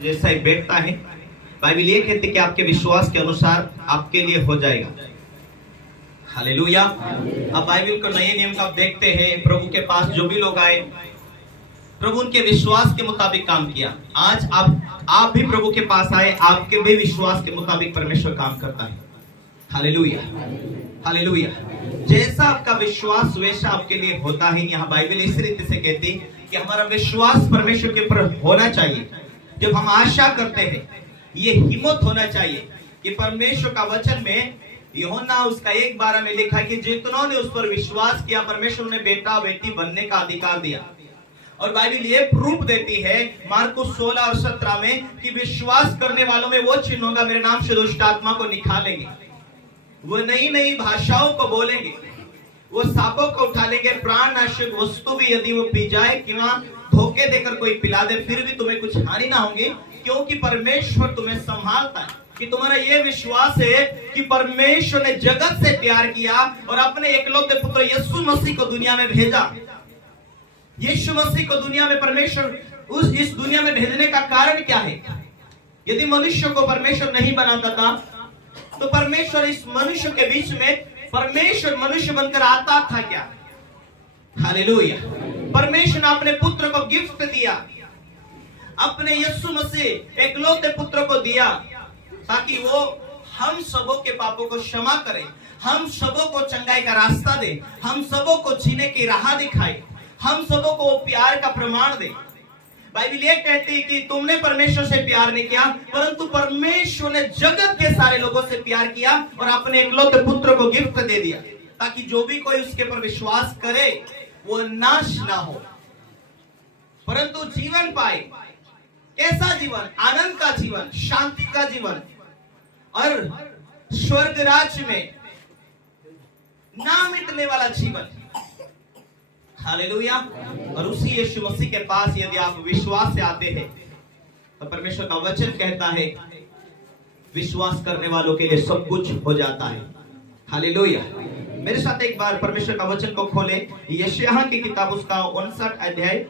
जैसा एक बैठता है, बाइबल ये कहते कि आपके विश्वास के अनुसार आपके लिए हो जाएगा। हालेलुया। अब बाइबल को नए नियम का आप देखते हैं, प्रभु के पास जो भी लोग आए, प्रभु उनके विश्वास के मुताबिक काम किया। आज आप भी प्रभु के पास आए, आपके भी विश्वास के मुताबिक परमेश्वर काम करता है। Hallelujah, hallelujah. जैसा आपका विश्वास वैसा आपके लिए होता है। यहाँ बाइबल इस रीति से कहती कि हमारा विश्वास परमेश्वर के ऊपर होना चाहिए। जब हम आशा करते हैं, ये हिम्मत होना चाहिए कि परमेश्वर का वचन में यूहन्ना उसका 1:12 में लिखा कि जितनों ने उस पर विश्वास किया, परमेश्वर ने बेटा बेटी बनने का अधिकार दिया। और बाइबल ये प्रूफ देती है मार्कुस 16 और 17 में कि विश्वास करने वालों में वो चिन्ह होगा, मेरे नाम से दुष्ट आत्मा को निकालेंगे, वो नई नई भाषाओं को बोलेंगे, वो सांपों को उठा लेंगे, प्राण नाशक वस्तु भी यदि वो पी जाए कि वहां धोखे देकर कोई पिला दे, फिर भी तुम्हें कुछ हानि ना होगी, क्योंकि परमेश्वर तुम्हें संभालता है। कि तुम्हारा ये विश्वास है कि परमेश्वर ने जगत से प्यार किया और अपने एकलौते पुत्र यीशु मसीह को दुनिया में भेजा। यीशु मसीह को दुनिया में परमेश्वर इस दुनिया में भेजने का कारण क्या है? यदि मनुष्य को परमेश्वर नहीं बनाता था तो परमेश्वर इस मनुष्य के बीच में परमेश्वर मनुष्य बनकर आता था क्या? हालेलुया। परमेश्वर ने अपने पुत्र को गिफ्ट दिया, अपने यीशु मसीह एकलौते पुत्र को दिया ताकि वो हम सबों के पापों को क्षमा करे, हम सबों को चंगाई का रास्ता दे, हम सबों को जीने की राह दिखाए, हम सबों को प्यार का प्रमाण दे। बाइबल ये कहती है कि तुमने परमेश्वर से प्यार नहीं किया, परंतु परमेश्वर ने जगत के सारे लोगों से प्यार किया और अपने एकलौते पुत्र को गिफ्ट दे दिया ताकि जो भी कोई उसके पर विश्वास करे वो नाश ना हो परंतु जीवन पाए। कैसा जीवन? आनंद का जीवन, शांति का जीवन और स्वर्ग राज्य में ना मिटने वाला जीवन। हालेलुया। और उसी यीशु मसीह के पास यदि आप विश्वास से आते हैं तो परमेश्वर का वचन कहता है विश्वास करने वालों के लिए सब कुछ हो जाता है। हालेलुया। मेरे साथ एक बार परमेश्वर का वचन को खोले, यशायाह की किताब उसका 59 अध्याय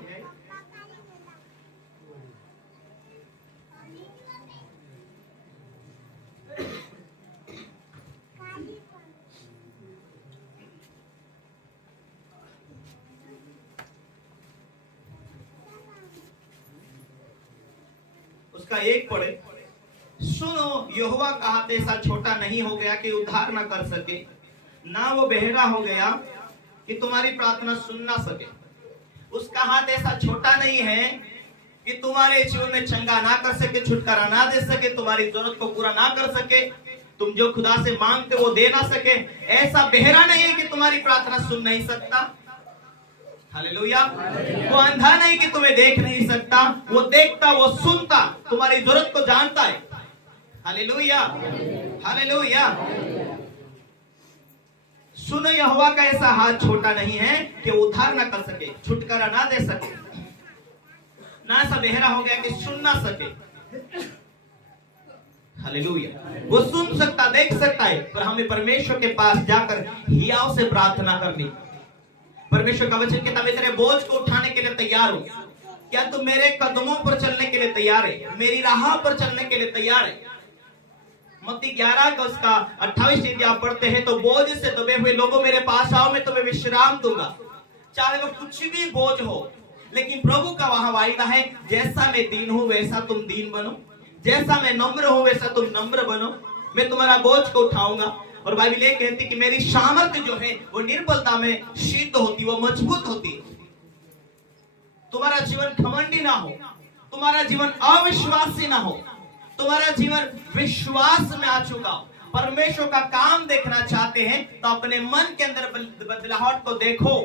उसका 1 पढ़े। सुनो, यहोवा का हाथ ऐसा छोटा नहीं हो गया कि उद्धार न कर सके, ना वो बहरा हो गया कि तुम्हारी प्रार्थना सुन ना सके। उसका हाथ ऐसा छोटा नहीं है कि तुम्हारे जीवन में चंगा ना कर सके, छुटकारा ना दे सके, तुम्हारी जरूरत को पूरा ना कर सके, तुम जो खुदा से मांगते वो दे ना सके। ऐसा बहरा नहीं है कि तुम्हारी प्रार्थना सुन नहीं सकता। हालेलुया। वो अंधा नहीं कि तुम्हें देख नहीं सकता, वो देखता, वो सुनता, तुम्हारी जरूरत को जानता है। Hallelujah, hallelujah. सुनो, यहोवा का ऐसा हाथ छोटा नहीं है कि उद्धार ना कर सके, छुटकारा ना दे सके, ना ऐसा बहरा हो गया कि सुन ना सके। हालेलुया। वो सुन सकता, देख सकता है, पर हमें परमेश्वर के पास जाकर हियाव से प्रार्थना करनी। परमेश्वर का वचन कहता है तेरे बोझ को उठाने के लिए तैयार हो। क्या तुम मेरे कदमों पर चलने के लिए तैयार है? मेरी राह पर चलने के लिए तैयार है? मत्ती 11 का उसका 28 यदि आप पढ़ते हैं तो बोझ से दबे हुए लोगों मेरे पास आओ, मैं तुम्हें विश्राम दूंगा। चाहे वो कुछ भी बोझ हो, लेकिन प्रभु का वहां वायदा है जैसा मैं दीन हूं वैसा तुम दीन बनो, जैसा मैं नम्र हूं वैसा तुम नम्र बनो, मैं तुम्हारा बोझ को उठाऊंगा। और बाइबल ये कहती कि मेरी सामर्थ्य जो है वो निर्बलता में सिद्ध होती, वो मजबूत होती। तुम्हारा जीवन घमंडी ना हो, तुम्हारा जीवन अविश्वासी ना हो, तुम्हारा जीवन विश्वास में आ चुका हो। परमेश्वर का काम देखना चाहते हैं तो अपने मन के अंदर बदलाहट को देखो,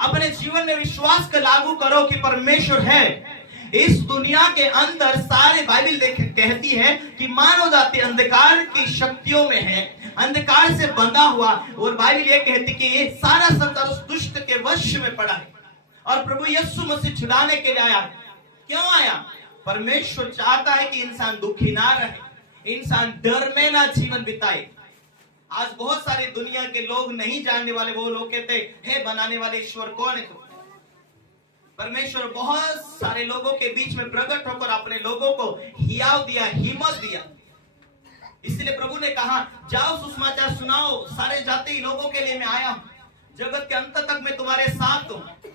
अपने जीवन में विश्वास को लागू करो कि परमेश्वर है। इस दुनिया के अंदर सारे बाइबल कहती है कि मानव जाति अंधकार की शक्तियों में है, अंधकार से बंधा हुआ, और बाइबल ये कहती कि ये सारा संसार उस दुष्ट के वश में पड़ा है और प्रभु यीशु मसीह छुड़ाने के लिए आया। क्यों आया? परमेश्वर चाहता है कि इंसान दुखी ना रहे, इंसान डर में ना जीवन बिताए। आज बहुत सारे दुनिया के लोग नहीं जानने वाले, वो लोग कहते हैं हे बनाने वाले ईश्वर कौन है? परमेश्वर बहुत सारे लोगों के बीच में प्रकट होकर अपने लोगों को हियाव दिया, हिम्मत दिया। इसलिए प्रभु ने कहा, जाओ सुसमाचार सुनाओ, सारे जाति लोगों के लिए मैं आया हूं, जगत के अंत तक मैं तुम्हारे साथ हूं।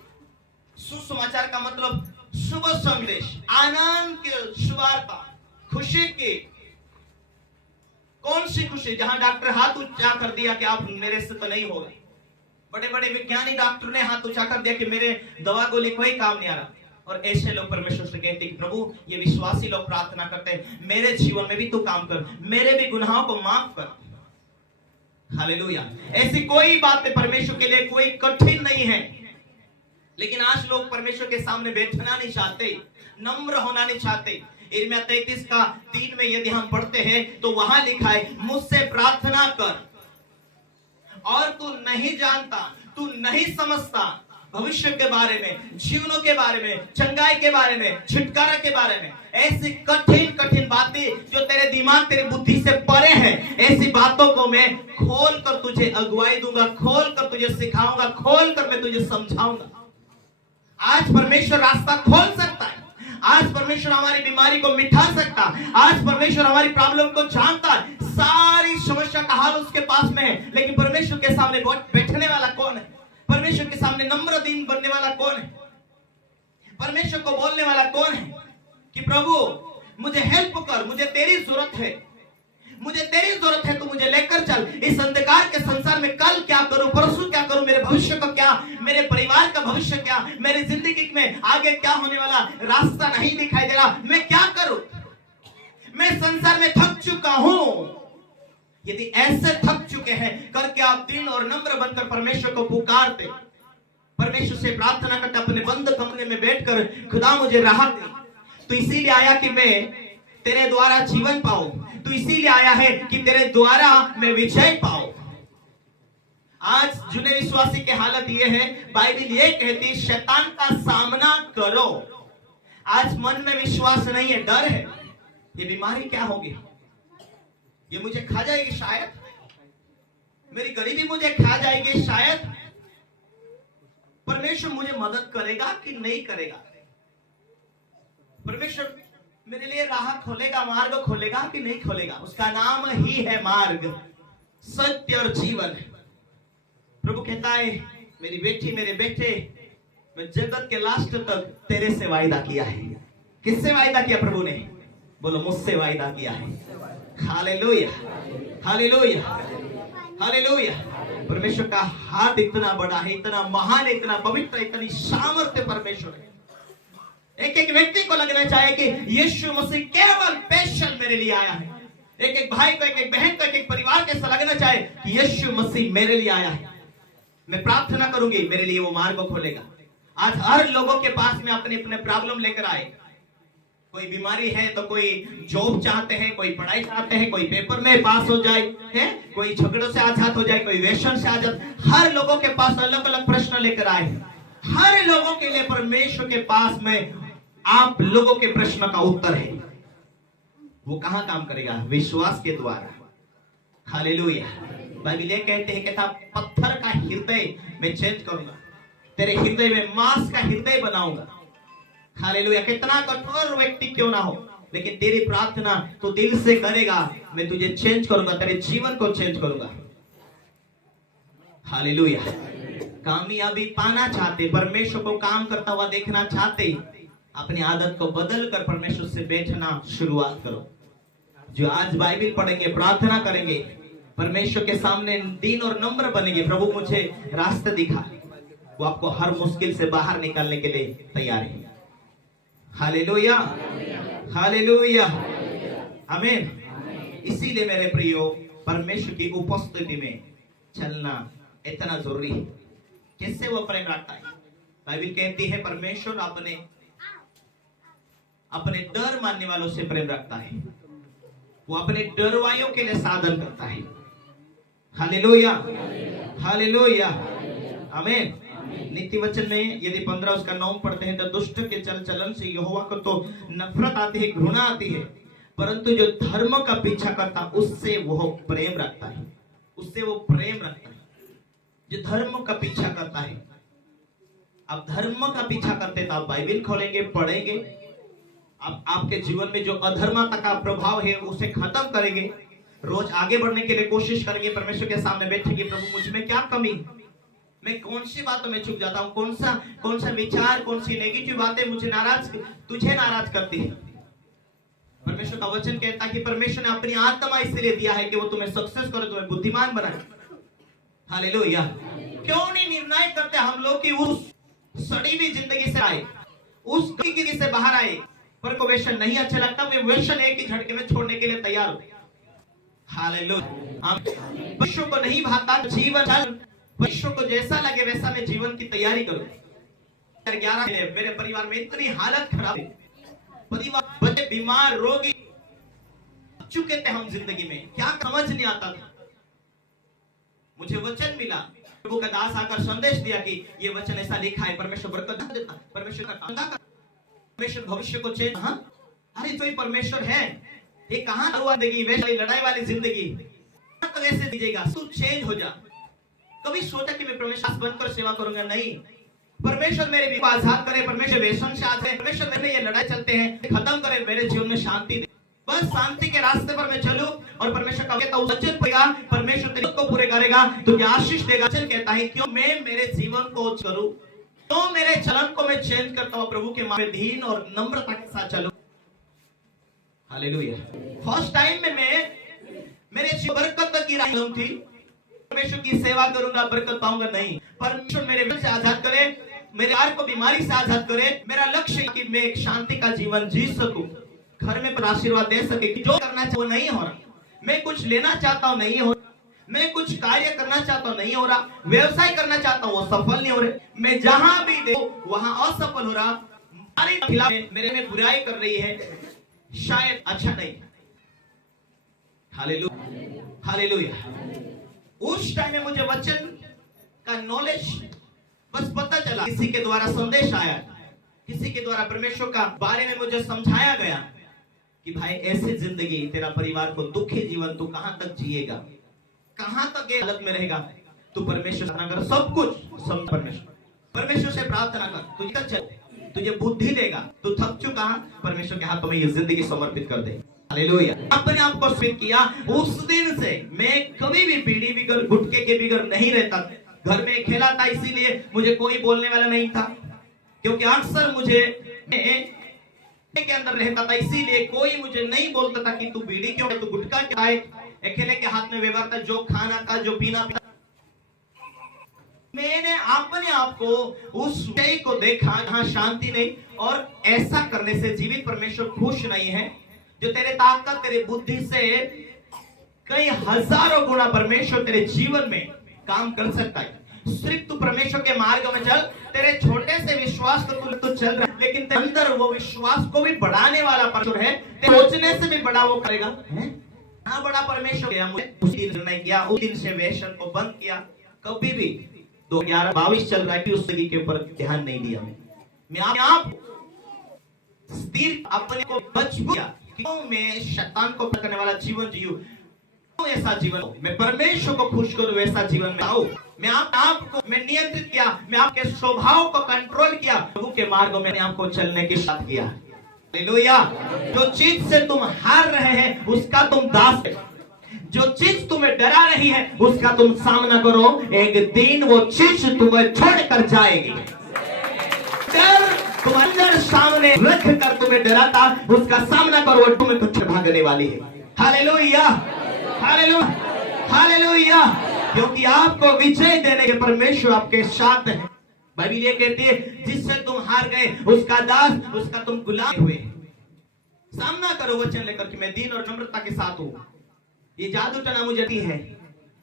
सुसमाचार का मतलब शुभ संदेश, आनंद की सुवार्ता, खुशी की। कौन सी खुशी? जहां डॉक्टर हाथ ऊंचा कर दिया कि आप मेरे से तो नहीं होगा। बड़े बड़े विज्ञानी डॉक्टर ने हाथ ऊंचा कर दिया कि मेरे दवा गोली कोई काम नहीं आ रहा। और ऐसे लोग परमेश्वर से कहते हैं, प्रभु ये विश्वासी लोग प्रार्थना करते हैं, मेरे जीवन में भी तू काम कर, मेरे भी गुनाहों को माफ कर। हालेलुया। ऐसी कोई बात परमेश्वर के लिए कोई कठिन नहीं है। लेकिन आज लोग परमेश्वर के सामने बैठना नहीं चाहते, नम्र होना नहीं चाहते। यिर्मयाह 33:3 में यदि हम पढ़ते हैं तो वहां लिखा है, मुझसे प्रार्थना कर और तू नहीं जानता, तू नहीं समझता भविष्य के बारे में, जीवनों के बारे में, चंगाई के बारे में, छुटकारा के बारे में। ऐसी कठिन कठिन बातें जो तेरे दिमाग, तेरी बुद्धि से परे हैं, ऐसी बातों को मैं खोल कर तुझे अगुवाई दूंगा, खोल कर तुझे सिखाऊंगा, खोल कर मैं तुझे समझाऊंगा। आज परमेश्वर रास्ता खोल सकता है। आज परमेश्वर हमारी बीमारी को मिटा सकता है। आज परमेश्वर हमारी प्रॉब्लम को जानता है। सारी समस्या का हल उसके पास में है। लेकिन परमेश्वर के सामने बैठने वाला कौन है? परमेश्वर के सामने नम्र दीन बनने वाला कौन है? परमेश्वर को बोलने वाला कौन है कि प्रभु मुझे हेल्प कर, मुझे तेरी जरूरत है, मुझे तेरी जरूरत है, तू मुझे लेकर चल। इस अंधकार के संसार में कल क्या करूं, परसों क्या करूं, मेरे भविष्य का क्या, मेरे परिवार का भविष्य क्या, मेरी जिंदगी में आगे क्या होने वाला, रास्ता नहीं दिखाई दे रहा, मैं क्या करूं? मैं संसार में थक चुका हूं। यदि ऐसे थक चुके हैं, करके आप दिन और नम्र बनकर परमेश्वर को पुकारते, परमेश्वर से प्रार्थना करते, अपने बंद कमरे में बैठकर, खुदा मुझे राहत दे, तो इसीलिए आया कि मैं तेरे द्वारा जीवन पाऊं, तो इसीलिए आया है कि तेरे द्वारा मैं विजय पाऊं। आज जुने विश्वासी की हालत यह है, बाइबल ये कहती, शैतान का सामना करो। आज मन में विश्वास नहीं है, डर है, ये बीमारी क्या होगी, ये मुझे खा जाएगी शायद, मेरी गरीबी मुझे खा जाएगी शायद, परमेश्वर मुझे मदद करेगा कि नहीं करेगा, परमेश्वर मेरे लिए राह खोलेगा, मार्ग खोलेगा कि नहीं खोलेगा। उसका नाम ही है मार्ग, सत्य और जीवन। प्रभु कहता है, मेरी बेटी, मेरे बेटे, मैं जगत के लास्ट तक तेरे से वायदा किया है। किससे वायदा किया प्रभु ने? बोलो, मुझसे वायदा किया है। Hallelujah, hallelujah, hallelujah. परमेश्वर का हाथ इतना बड़ा है, इतना महान, इतना पवित्र, इतनी सामर्थ्य परमेश्वर है। एक एक व्यक्ति को लगना चाहिए कि यीशु मसीह केवल स्पेशल मेरे लिए आया है। एक एक भाई को, एक एक बहन को, एक एक परिवार को ऐसा लगना चाहिए कि यीशु मसीह मेरे लिए आया है। मैं प्रार्थना करूंगी, मेरे लिए वो मार्ग खोलेगा। आज हर लोगों के पास में अपने अपने प्रॉब्लम लेकर आए। कोई बीमारी है तो कोई जॉब चाहते हैं, कोई पढ़ाई चाहते हैं, कोई पेपर में पास हो जाए है, कोई झगड़ों से आजाद हो जाए, कोई व्यसन से आजाद। हर लोगों के पास अलग अलग प्रश्न लेकर आए। हर लोगों के लिए परमेश्वर के पास में आप लोगों के प्रश्न का उत्तर है। वो कहां काम करेगा? विश्वास के द्वारा। हालेलुया। बाइबल कहते हैं कि पत्थर का हृदय मैं चेंज करूंगा, तेरे हृदय में मांस का हृदय बनाऊंगा। हालेलुया। कितना कठोर व्यक्ति क्यों ना हो, लेकिन तेरी प्रार्थना तो दिल से करेगा, मैं तुझे चेंज करूंगा, तेरे जीवन को चेंज करूंगा। हालेलुया। कामयाबी पाना चाहते, परमेश्वर को काम करता हुआ देखना चाहते, अपनी आदत को बदल कर परमेश्वर से बैठना शुरुआत करो। जो आज बाइबल पढ़ेंगे, प्रार्थना करेंगे, परमेश्वर के सामने दीन और नम्र बनेंगे, प्रभु मुझे रास्ता दिखा, वो आपको हर मुश्किल से बाहर निकालने के लिए तैयार है। हालेलुया, हालेलुया, आमीन। इसीलिए मेरे प्रियो, परमेश्वर की उपस्थिति में चलना इतना जरूरी है। किससे वो प्रेम रखता है? बाइबल कहती है परमेश्वर अपने डर मानने वालों से प्रेम रखता है। वो अपने डरवाइयों के लिए साधन करता है। हालेलुया, हालेलुया, आमीन। नीति वचन में यदि 15 उसका 9 पढ़ते हैं तो दुष्ट के चल चलन से यहोवा को तो नफरत आती है, घृणा आती है, परंतु जो धर्म का पीछा करता उससे वो प्रेम रखता है, उससे वो प्रेम रखता है। जो धर्म का पीछा करता है, आप धर्म का पीछा करते तो आप बाइबल खोलेंगे, पढ़ेंगे, आप आपके जीवन में जो अधर्मता का प्रभाव है उसे खत्म करेंगे, रोज आगे बढ़ने के लिए कोशिश करेंगे, परमेश्वर के सामने बैठेंगे, प्रभु मुझ में क्या कमी, मैं कौन सी बातों में चूक जाता हूँ, कौन सा विचार, कौन सी नेगेटिव बातें मुझे तुझे नाराज करती है। परमेश्वर का वचन कहता है कि परमेश्वर ने अपनी आत्मा इसलिए दिया है कि वो तुम्हें सक्सेस करे, तुम्हें बुद्धिमान बनाए। हालेलुया। क्यों नहीं निर्णय करते हम लोग कि उस सड़ी हुई जिंदगी से आए, उस जिंदगी से बाहर आए, पर को व्यसन नहीं अच्छा लगता, वे व्यसन एक ही झटके में छोड़ने के लिए तैयार हो। हालेलुया। विश्व को नहीं भाता जीवन, विश्व को जैसा लगे वैसा मैं जीवन की तैयारी करूं। 11 मेरे परिवार में इतनी हालत खराब है, परिवार बच्चे बीमार, रोगी चुके थे हम जिंदगी में, क्या समझ नहीं आता था। मुझे वचन मिला, प्रभु का दास आकर संदेश दिया कि ये वचन ऐसा लिखा है, परमेश्वर बरकत देता, परमेश्वर का काम करता, परमेश्वर भविष्य को चेंज। हाँ, अरे तो ये परमेश्वर है, ये कहां हुआ जिंदगी, वैसे लड़ाई वाली जिंदगी तो ऐसे दीजिएगा, तू चेंज हो जा। कभी सोचा कि मैं परमेश्वर बनकर सेवा करूंगा? नहीं, परमेश्वर मेरे भी आजाद करे, परमेश्वर व्यसन से आजाद, परमेश्वर मेरे ये लड़ाई चलते हैं खत्म करे, मेरे जीवन में शांति दे, बस शांति के रास्ते पर मैं चलूं और परमेश्वर का कहता हूं वचन पड़ेगा, परमेश्वर तेरे को पूरे करेगा, तुझे आशीष देगा। वचन कहता है क्यों मैं मेरे जीवन को करूं, तो मेरे चलन को मैं चेंज करता हूं, प्रभु के मार्ग में धीन और नम्रता के साथ चलूं। हालेलुया। फर्स्ट टाइम में मैं मेरे जीवन बरकत की राह थी, परमेश्वर की सेवा करूंगा बरकत पाऊंगा, नहीं, परमेश्वर मेरे से आजाद करे, मेरे आर को बीमारी से आजाद करे। मेरा लक्ष्य है कि मैं एक शांति का जीवन जी सकूं, घर में पर आशीर्वाद दे सके, कि जो करना चाहता हूं नहीं हो रहा, मैं कुछ लेना चाहता हूं नहीं हो रहा, मैं कुछ कार्य करना चाहता हूं नहीं हो रहा, व्यवसाय करना चाहता हूं वो सफल नहीं हो रहे, मैं जहां भी देखूं वहां असफल हो रहा, मेरे में बुराई कर रही है, शायद अच्छा नहीं। Hallelujah, hallelujah. उस टाइम में मुझे वचन का नॉलेज बस पता चला, किसी के द्वारा संदेश आया, किसी के द्वारा परमेश्वर का बारे में मुझे समझाया गया कि भाई ऐसी जिंदगी, तेरा परिवार को दुखी जीवन तू कहां तक जिएगा, कहां तक ये हालत में रहेगा, तू परमेश्वर से प्रार्थना कर, सब कुछ समझ, परमेश्वर से प्रार्थना कर, तुझे चल, तुझे बुद्धि देगा, तू थक चुका, परमेश्वर के हाथों में ये जिंदगी समर्पित कर दे। हालेलुया। अपने आप को स्वीकार किया, उस दिन से मैं कभी भी बीड़ी बिगर, गुटखे के बिगर नहीं रहता। घर में खेला था, इसीलिए मुझे कोई बोलने वाला नहीं था, क्योंकि अक्सर मुझे के अंदर रहता था, इसीलिए कोई मुझे नहीं बोलता था कि तू बीड़ी क्यों, तू गुटखा क्या है। अकेले के हाथ में व्यवहार था, जो खाना था, जो पीना। मैंने अपने आप को उस विषय को देखा जहां शांति नहीं, और ऐसा करने से जीवित परमेश्वर खुश नहीं है। जो तेरे ताकत, तेरे बुद्धि से कई हजारों गुना परमेश्वर तेरे जीवन में काम कर सकता है। सिर्फ तू परमेश्वर के मार्ग में चल, तेरे छोटे से विश्वास को तू चल रहा है, लेकिन तेरे अंदर वो विश्वास को भी बढ़ाने वाला परमेश्वर है, सोचने से भी बड़ा वो करेगा। हाँ, बड़ा परमेश्वर है। मुझे उसी निर्णय किया, उस दिन से व्यसन को बंद किया, कभी भी 2022 चल रहा है कि उस जिंदगी के ऊपर ध्यान नहीं दिया। मैं आप स्थिर, अपने को मजबूत किया, क्यों मैं शैतान को करने वाला जीवन जीऊं, ऐसा जीवन मैं परमेश्वर को खुश करूं, वैसा जीवन में आऊं। मैं आपको मैं नियंत्रित किया, मैं आपके स्वभाव को कंट्रोल किया, प्रभु के मार्ग में आपको चलने की साथ किया। हालेलुया। जो चीज से तुम हार रहे हैं उसका तुम दास है, जो चीज तुम्हें डरा रही है उसका तुम सामना करो, एक दिन वो चीज तुम्हें छोड़कर जाएगी। तुम अंदर सामने रख कर तुम्हें डराता, उसका सामना करो, वो तुम्हें कुछ भागने वाली है। Hallelujah, hallelujah, hallelujah. क्योंकि आपको विजय देने के परमेश्वर आपके साथ है। बाइबल ये कहती है, जिससे तुम हार गए उसका दास, उसका तुम गुलाम हुए। सामना करो वचन लेकर कि मैं दीन और नम्रता के साथ हूं। ये जादू टना मुझे है,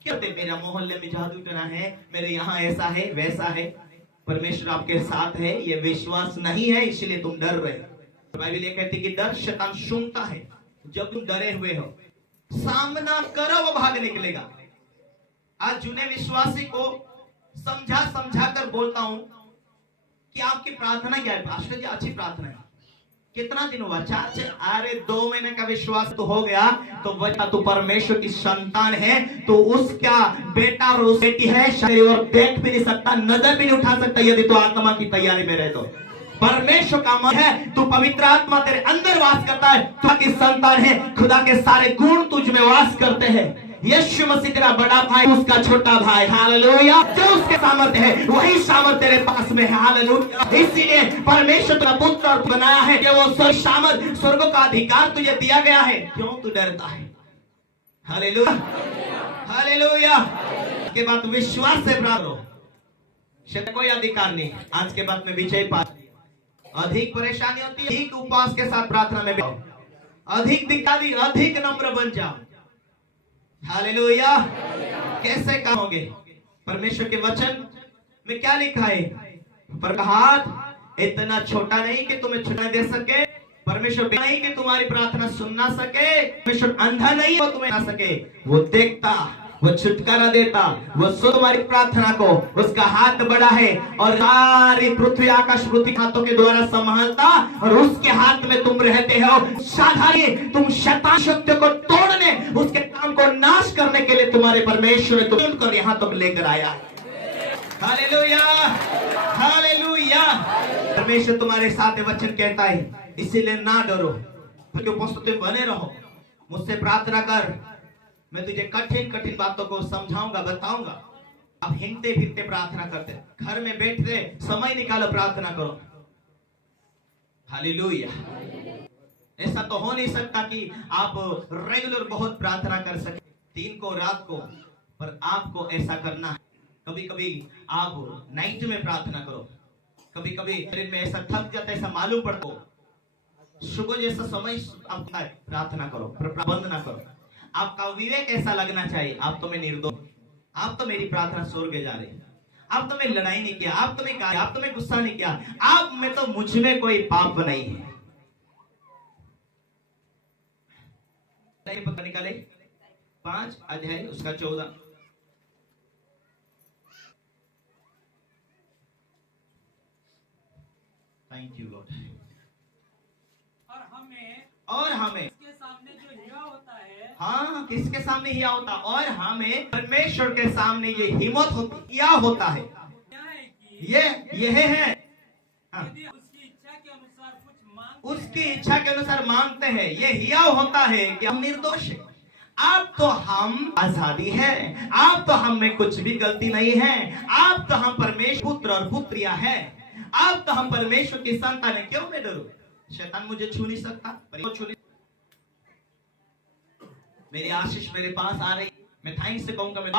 क्यों मेरा मोहल्ले में जादू टना है, मेरे यहाँ ऐसा है वैसा है। परमेश्वर आपके साथ है, ये विश्वास नहीं है, इसलिए तुम डर रहे। बाइबल ये कहती है कि डर शैतान सूंघता है, जब तुम डरे हुए हो सामना करो, वो भाग निकलेगा। आज जुने विश्वासी को समझा कर बोलता हूं कि आपकी प्रार्थना क्या है। पास्टर जी, अच्छी प्रार्थना है, कितना दिन हुआ? 4 अरे 2 महीने का विश्वास तो हो गया, तो बता तू परमेश्वर की संतान है, तो उसका बेटा और उस बेटी है, और देख भी नहीं सकता, नजर भी नहीं उठा सकता यदि तू आत्मा की तैयारी में रहे तो। परमेश्वर का मन है, तू पवित्र आत्मा तेरे अंदर वास करता है, खुदा की संतान है, खुदा के सारे गुण तुझ में वास करते हैं। यीशु मसीह तेरा बड़ा भाई, उसका छोटा भाई, हालेलुया। जो उसके सामर्थ्य है वही सामर्थ्य तेरे पास में है, हालेलुया। इसीलिए परमेश्वर तेरा पुत्र और बनाया है कि वो सामर्थ्य, स्वर्ग का अधिकार तुझे दिया गया है। क्यों तू डरता है? Hallelujah, hallelujah. के बाद विश्वास से प्राप्त हो, शायद कोई अधिकार नहीं। आज के बाद में विजय पा। अधिक परेशानी होती है, अधिक उपवास के साथ प्रार्थना में बैठो, अधिक दिखादी, अधिक नम्र बन जाओ, हालेलुया। कैसे काम होंगे? परमेश्वर के वचन में क्या लिखा है? पर हाथ इतना छोटा नहीं कि तुम्हें छुटने दे सके, परमेश्वर नहीं कि तुम्हारी प्रार्थना सुन ना सके, परमेश्वर अंधा नहीं वो तुम्हें ना सके, वो देखता, वो छुटकारा देता, वो सुन तुम्हारी प्रार्थना को, उसका हाथ बड़ा है और सारी पृथ्वी आकाश पृथ्वी हाथों के द्वारा संभालता, और उसके हाथ में तुम रहते हो। साधारण तुम शैतान शक्ति को तोड़ने, उसके काम को नाश करने के लिए तुम्हारे परमेश्वर तुमको यहाँ तक लेकर आया है। Hallelujah, hallelujah. परमेश्वर तुम्हारे साथ वचन कहता है, इसीलिए ना डरो, तुम बने रहो, मुझसे प्रार्थना कर, मैं तुझे कठिन कठिन बातों को समझाऊंगा, बताऊंगा। अब हिलते फिरते प्रार्थना करते, घर में बैठते समय निकालो, प्रार्थना करो, हालेलुया। ऐसा तो हो नहीं सकता कि आप रेगुलर बहुत प्रार्थना कर सके 3 को रात को, पर आपको ऐसा करना है। कभी कभी आप नाइट में प्रार्थना करो, कभी कभी शरीर में ऐसा थक जाता है, ऐसा मालूम पड़ता हो, सुबह जैसा समय आप प्रार्थना करो, बंद ना करो। आपका विवेक ऐसा लगना चाहिए, आप तो मैं निर्दोष, आप तो मेरी प्रार्थना स्वर्ग जा रही, आप तो मैं लड़ाई नहीं किया, आप तो मैं गुस्सा नहीं किया, आप में तो मुझ में कोई पाप नहीं है। निकाले 5 अध्याय उसका 14। Thank you Lord. और हमें इसके सामने जो हिया होता है, हाँ, किसके सामने हिया होता? और हमें परमेश्वर के सामने ये हिम्मत होती, या होता है, ये है हाँ। उसकी इच्छा के अनुसार कुछ उसकी इच्छा के अनुसार मांगते हैं, ये हिया होता है कि हम निर्दोष है। आप तो हम आजादी है, आप तो हम में कुछ भी गलती नहीं है, आप तो हम परमेश्वर पुत्र और पुत्रियां है, आप तो हम परमेश्वर की संतान है। क्यों मैं डरूं? शैतान मुझे छू नहीं सकता, मेरी आशीष मेरे पास आ रही, मैं थैंक्स से कहूंगा, मैं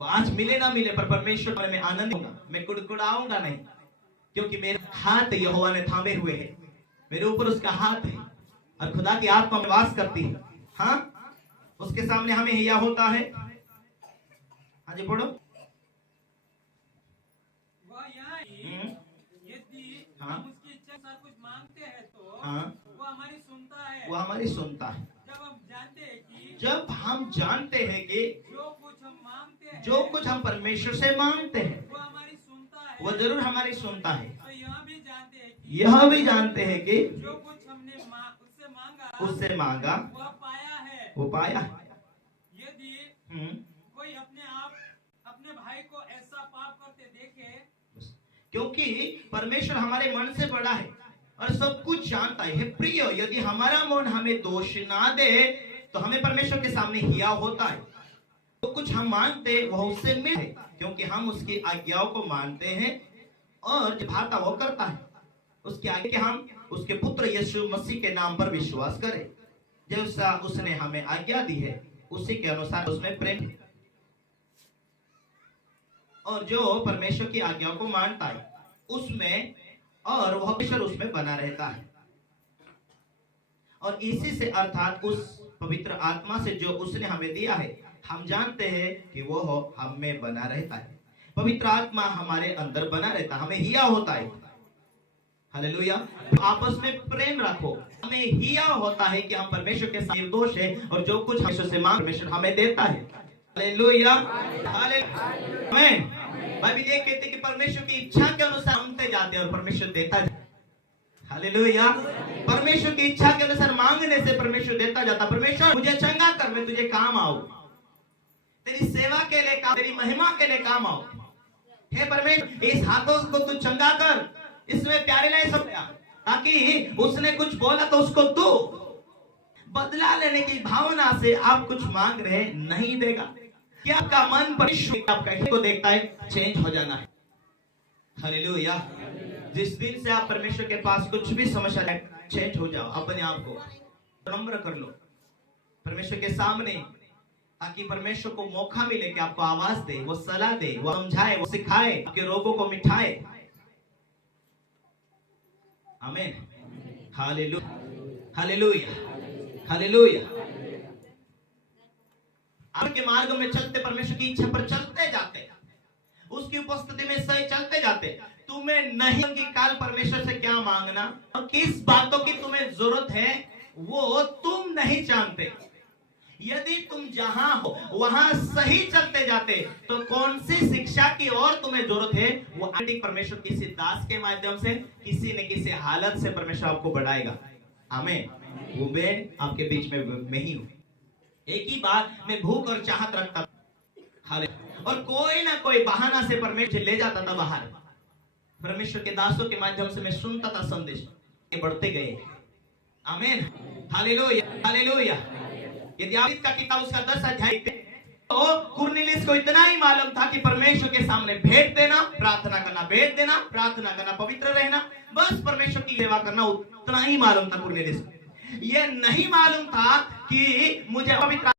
आज मिले ना मिले, पर परमेश्वर में आनंद होगा, मैं कुड़कुड़ाऊंगा नहीं, क्योंकि मेरे हाथ यहोवा ने थामे हुए हैं, मेरे ऊपर उसका हाथ है, और खुदा की आत्मा में वास करती है। हाँ, उसके सामने हमें हिया होता है। हाँ जी, पढ़ो। यदि हाँ, हम उसकी इच्छा के साथ कुछ मांगते हैं तो हाँ, वो हमारी सुनता है, वो हमारी सुनता है। जब हम जानते हैं कि जो कुछ हम मांगते हैं, जो कुछ हम परमेश्वर से मांगते हैं, वो हमारी सुनता है, वो जरूर हमारी सुनता है। तो यह भी जानते हैं कि जो कुछ हमने उससे मांगा वो पाया है। यदि कोई अपने भाई को ऐसा पाप करते देखे, क्योंकि परमेश्वर हमारे मन से बड़ा है और सब कुछ जानता है। प्रिय, यदि हमारा मन हमें दोष ना दे तो हमें परमेश्वर के सामने हिया होता है। तो कुछ हम मानते वह उससे मिले, क्योंकि हम उसकी आज्ञाओं को मानते हैं और जो भाता वो करता है, उसके आगे कि हम उसके पुत्र यीशु मसीह के नाम पर विश्वास करें, जैसा उसने हमें आज्ञा दी है उसी के अनुसार उसमें प्रेम है। और जो परमेश्वर की आज्ञाओं को मानता है उसमें, और वह परमेश्वर उसमें बना रहता है, और इसी से अर्थात उस पवित्र आत्मा से जो उसने हमें दिया है, हम जानते हैं कि वो हम में बना रहता है। पवित्र आत्मा हमारे अंदर बना रहता, हमें हिया होता है। हालेलुया। आपस में प्रेम रखो, हमें हिया होता है कि हम परमेश्वर के साथ निर्दोष है, और जो कुछ परमेश्वर से मांग परमेश्वर हमें देता है। हालेलुया, आमीन। बाइबल ये कहती है कि परमेश्वर की इच्छा के अनुसार मांगते जाते हैं और परमेश्वर देता है। हालेलुया। परमेश्वर की इच्छा के अनुसार मांगने से परमेश्वर देता जाता। परमेश्वर मुझे चंगा कर, मैं तुझे काम आऊं, तेरी सेवा के लिए काम, तेरी महिमा के लिए काम आऊं। हे परमेश्वर, इस हाथों को तू चंगा कर, इसमें प्यारे लाए सब, ताकि उसने कुछ बोला तो उसको तू बदला लेने की भावना से आप कुछ मांग रहे, नहीं देगा। क्या आपका मन परमेश्वर आपका को देखता है, चेंज हो जाना है। हालेलुया। जिस दिन से आप परमेश्वर के पास कुछ भी समस्या है, चेंज हो जाओ, अपने आप को नम्र कर लो परमेश्वर के सामने, ताकि परमेश्वर को मौका मिले कि आपको आवाज दे, वो सलाह दे, वो समझाए, वो सिखाए, आपके रोगों को मिटाए। आमीन। Hallelujah, hallelujah, hallelujah. आपके मार्ग में चलते, परमेश्वर की इच्छा पर चलते जाते, उसकी उपस्थिति में सही चलते जाते, तुम्हें नहीं कि काल परमेश्वर से क्या मांगना और किस बातों की तुम्हें जरूरत है वो तुम नहीं जानते। यदि तुम जहां हो वहां सही चलते जाते, तो कौन सी शिक्षा की और तुम्हें जरूरत है, वो आंटिक परमेश्वर किसी दास के माध्यम से, किसी न किसी हालत से परमेश्वर आपको बढ़ाएगा। आमीन। वो मैं आपके बीच में मैं ही हूं। एक ही बात मैं भूख और चाहत रखता था, और कोई ना कोई बहाना से परमेश्वर ले जाता था बाहर। परमेश्वर के दासों के माध्यम से मैं सुनता था संदेश, ये बढ़ते गए। आमीन। Hallelujah, hallelujah. यदि आप इसका किताब उसका 10 अध्याय तो कुरनेलियुस को इतना ही मालूम था कि परमेश्वर के सामने भेंट देना, प्रार्थना करना, भेंट देना, प्रार्थना करना, पवित्र रहना, बस परमेश्वर की सेवा करना, उतना ही मालूम था कुरनेलियुस। ये नहीं मालूम था कि मुझे पवित्र